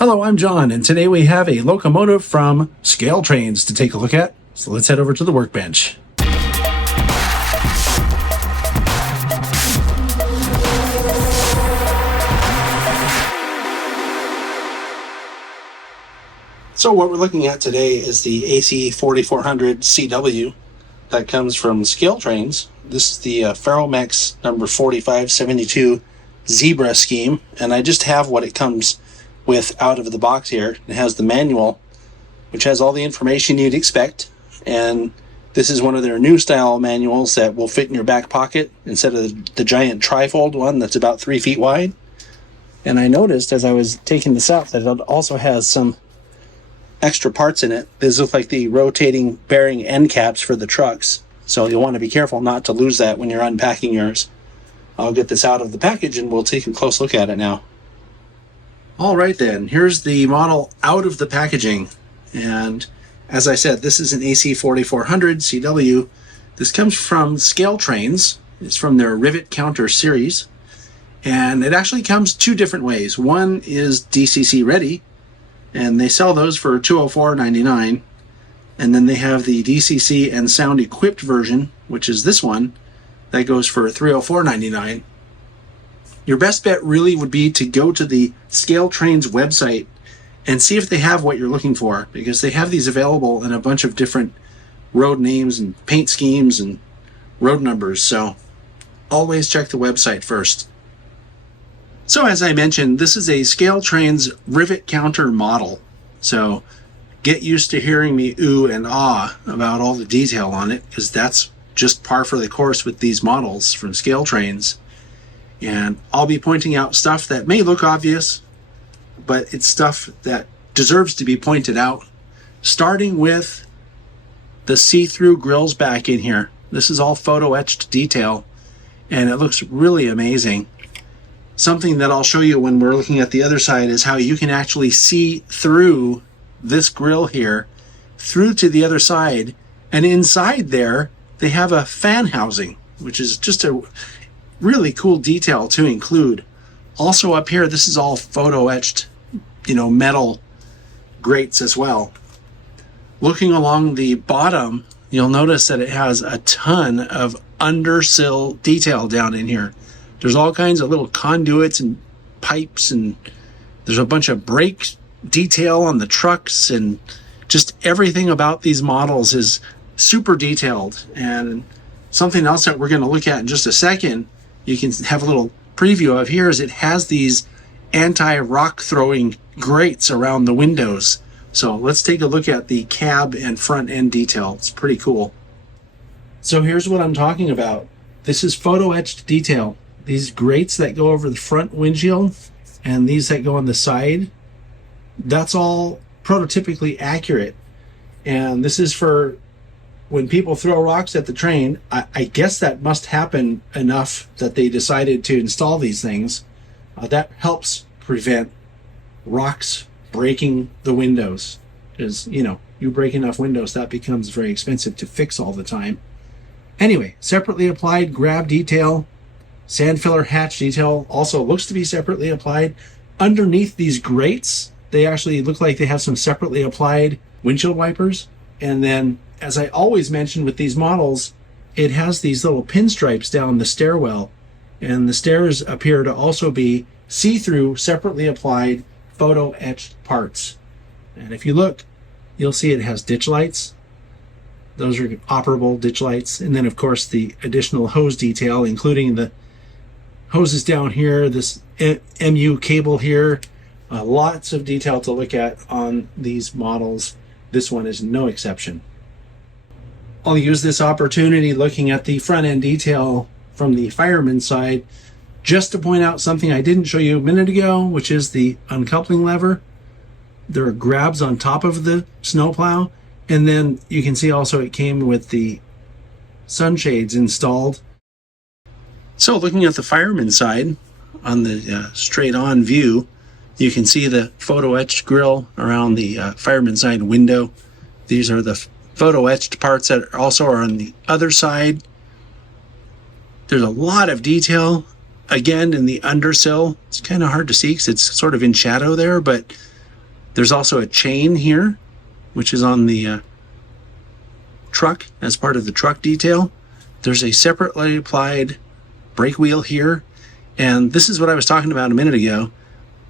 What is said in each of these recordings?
Hello, I'm John, and today we have a locomotive from Scaletrains to take a look at. So let's head over to the workbench. So what we're looking at today is the AC4400CW that comes from Scaletrains. This is the Ferromex number 4572 Zebra scheme, and I just have what it comes with out of the box here. It has the manual, which has all the information you'd expect, and this is one of their new style manuals that will fit in your back pocket instead of the giant trifold one that's about 3 feet wide. And I noticed as I was taking this out that it also has some extra parts in it. These look like the rotating bearing end caps for the trucks, so you'll want to be careful not to lose that when you're unpacking yours. I'll get this out of the package and we'll take a close look at it now. All right then, here's the model out of the packaging, and as I said, this is an AC4400CW. This comes from Scaletrains. It's from their Rivet counter series, and it actually comes two different ways. One is DCC ready, and they sell those for $204.99, and then they have the DCC and sound equipped version, which is this one, that goes for $304.99. Your best bet really would be to go to the Scaletrains website and see if they have what you're looking for, because they have these available in a bunch of different road names and paint schemes and road numbers, so always check the website first. So as I mentioned, this is a Scaletrains Rivet counter model, so get used to hearing me ooh and ah about all the detail on it, because that's just par for the course with these models from Scaletrains. And I'll be pointing out stuff that may look obvious, but it's stuff that deserves to be pointed out, starting with the see-through grills back in here. This is all photo-etched detail, and it looks really amazing. Something that I'll show you when we're looking at the other side is how you can actually see through this grill here, through to the other side, and inside there, they have a fan housing, which is just a really cool detail to include. Also up here, this is all photo etched, metal grates as well. Looking along the bottom, you'll notice that it has a ton of undersill detail down in here. There's all kinds of little conduits and pipes, and there's a bunch of brake detail on the trucks, and just everything about these models is super detailed. And something else that we're going to look at in just a second, you can have a little preview of here, is it has these anti-rock throwing grates around the windows. So let's take a look at the cab and front end detail. It's pretty cool. So here's what I'm talking about. This is photo etched detail. These grates that go over the front windshield and these that go on the side, that's all prototypically accurate. And this is for when people throw rocks at the train. I guess that must happen enough that they decided to install these things. That helps prevent rocks breaking the windows, because you break enough windows, that becomes very expensive to fix all the time. Anyway, separately applied grab detail, sand filler hatch detail also looks to be separately applied. Underneath these grates, they actually look like they have some separately applied windshield wipers. And then, as I always mention with these models, it has these little pinstripes down the stairwell, and the stairs appear to also be see-through, separately applied, photo-etched parts. And if you look, you'll see it has ditch lights. Those are operable ditch lights. And then, of course, the additional hose detail, including the hoses down here, this MU cable here. Lots of detail to look at on these models. This one is no exception. I'll use this opportunity looking at the front end detail from the fireman side just to point out something I didn't show you a minute ago, which is the uncoupling lever. There are grabs on top of the snowplow, and then you can see also it came with the sunshades installed. So looking at the fireman side on the straight on view, you can see the photo etched grill around the fireman side window. These are the photo etched parts that also are on the other side. There's a lot of detail again in the undersill. It's kind of hard to see because it's sort of in shadow there, but There's also a chain here, which is on the truck as part of the truck detail. There's a separately applied brake wheel here. And this is what I was talking about a minute ago,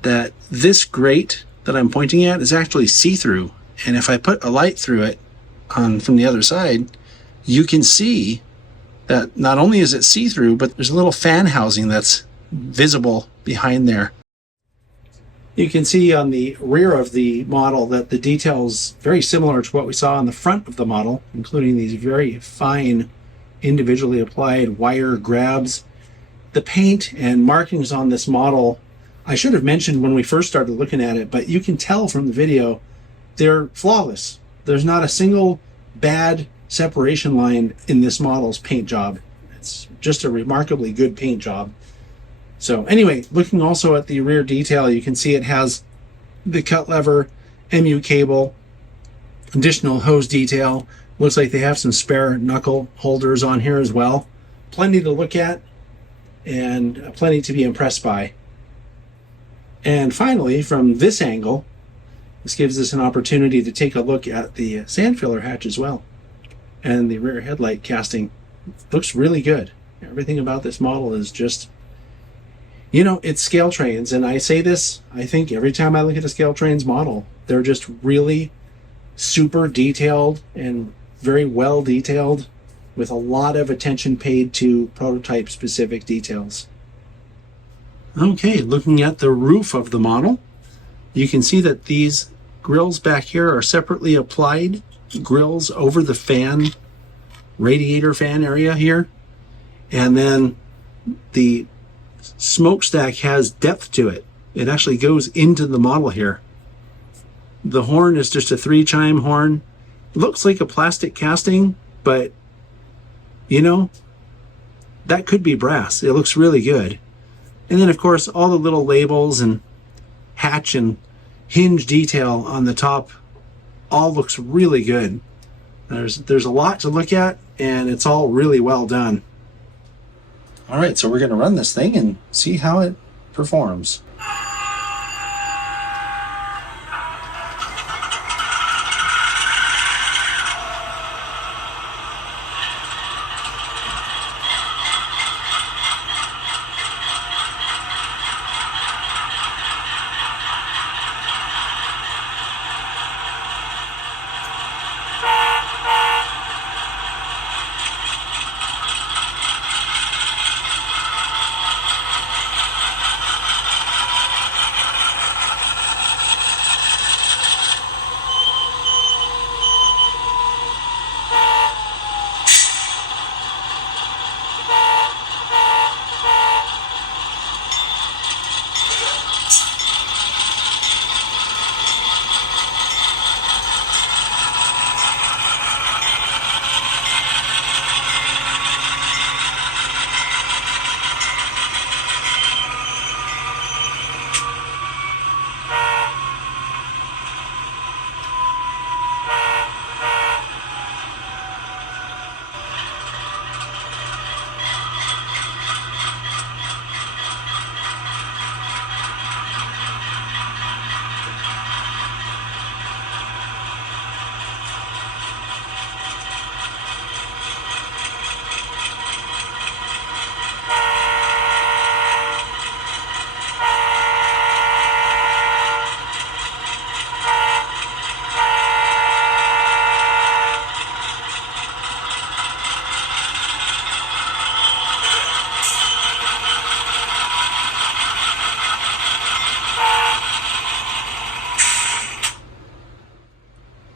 that this grate that I'm pointing at is actually see-through. And if I put a light through it from the other side, you can see that not only is it see-through, but there's a little fan housing that's visible behind there. You can see on the rear of the model that the detail is very similar to what we saw on the front of the model, including these very fine individually applied wire grabs. The paint and markings on this model, I should have mentioned when we first started looking at it, but you can tell from the video, they're flawless. There's not a single bad separation line in this model's paint job. It's just a remarkably good paint job. So anyway, looking also at the rear detail, you can see it has the cut lever, MU cable, additional hose detail. Looks like they have some spare knuckle holders on here as well. Plenty to look at and plenty to be impressed by. And finally, from this angle, this gives us an opportunity to take a look at the sand filler hatch as well. And the rear headlight casting looks really good. Everything about this model is just, you know, it's scaletrains. And I say this, I think every time I look at a scaletrains model, they're just really super detailed and very well detailed, with a lot of attention paid to prototype specific details. Okay, looking at the roof of the model, you can see that these grills back here are separately applied grills over the fan, radiator fan area here. And then the smokestack has depth to it. It actually goes into the model here. The horn is just a 3-chime horn. It looks like a plastic casting, but you know, that could be brass. It looks really good. And then of course, all the little labels and hatch and hinge detail on the top all looks really good. There's a lot to look at, and it's all really well done. All right, so we're going to run this thing and see how it performs.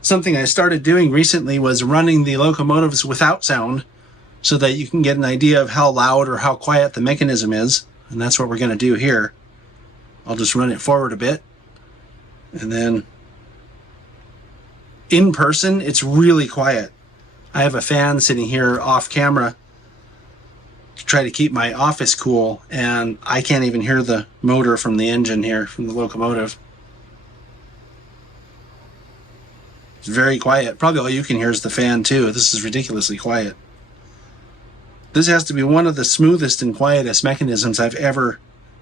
Something I started doing recently was running the locomotives without sound so that you can get an idea of how loud or how quiet the mechanism is. And that's what we're going to do here. I'll just run it forward a bit. And then in person, it's really quiet. I have a fan sitting here off camera to try to keep my office cool, and I can't even hear the motor from the engine here, from the locomotive. It's very quiet. Probably all you can hear is the fan too. This is ridiculously quiet. This has to be one of the smoothest and quietest mechanisms I've ever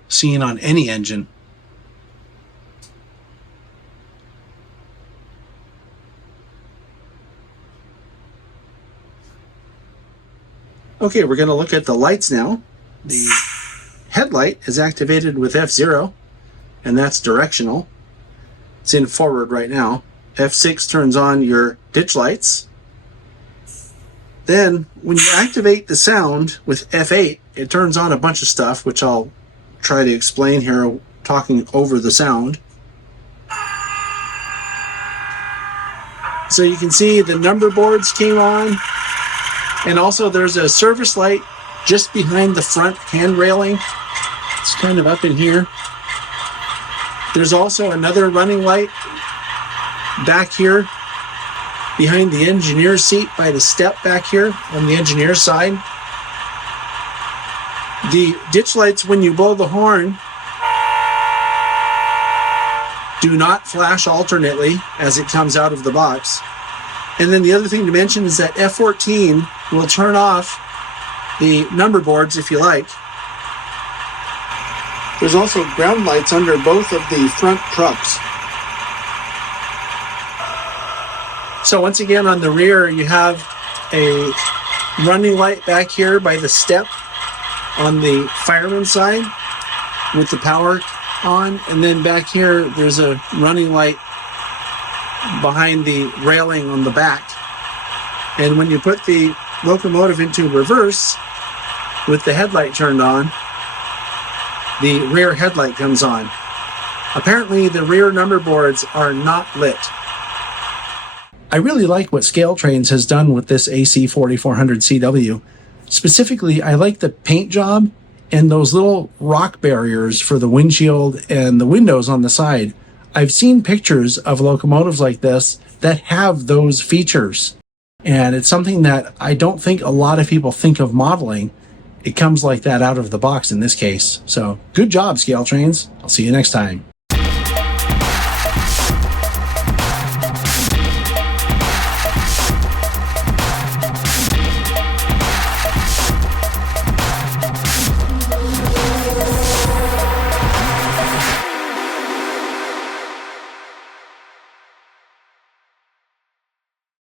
seen on any engine. Okay, we're going to look at the lights now. The headlight is activated with F0, and that's directional. It's in forward right now. F6 turns on your ditch lights. Then, when you activate the sound with F8, it turns on a bunch of stuff, which I'll try to explain here, talking over the sound. So you can see the number boards came on, and also there's a service light just behind the front hand railing. It's kind of up in here. There's also another running light back here behind the engineer's seat by the step back here on the engineer's side. The ditch lights, when you blow the horn, do not flash alternately as it comes out of the box. And then the other thing to mention is that F14 will turn off the number boards if you like. There's also ground lights under both of the front trucks. So once again, on the rear, you have a running light back here by the step on the fireman side with the power on, and then back here there's a running light behind the railing on the back. And when you put the locomotive into reverse with the headlight turned on, the rear headlight comes on. Apparently the rear number boards are not lit. I really like what Scaletrains has done with this AC4400CW. Specifically, I like the paint job and those little rock barriers for the windshield and the windows on the side. I've seen pictures of locomotives like this that have those features, and it's something that I don't think a lot of people think of modeling. It comes like that out of the box in this case. So good job, Scaletrains. I'll see you next time.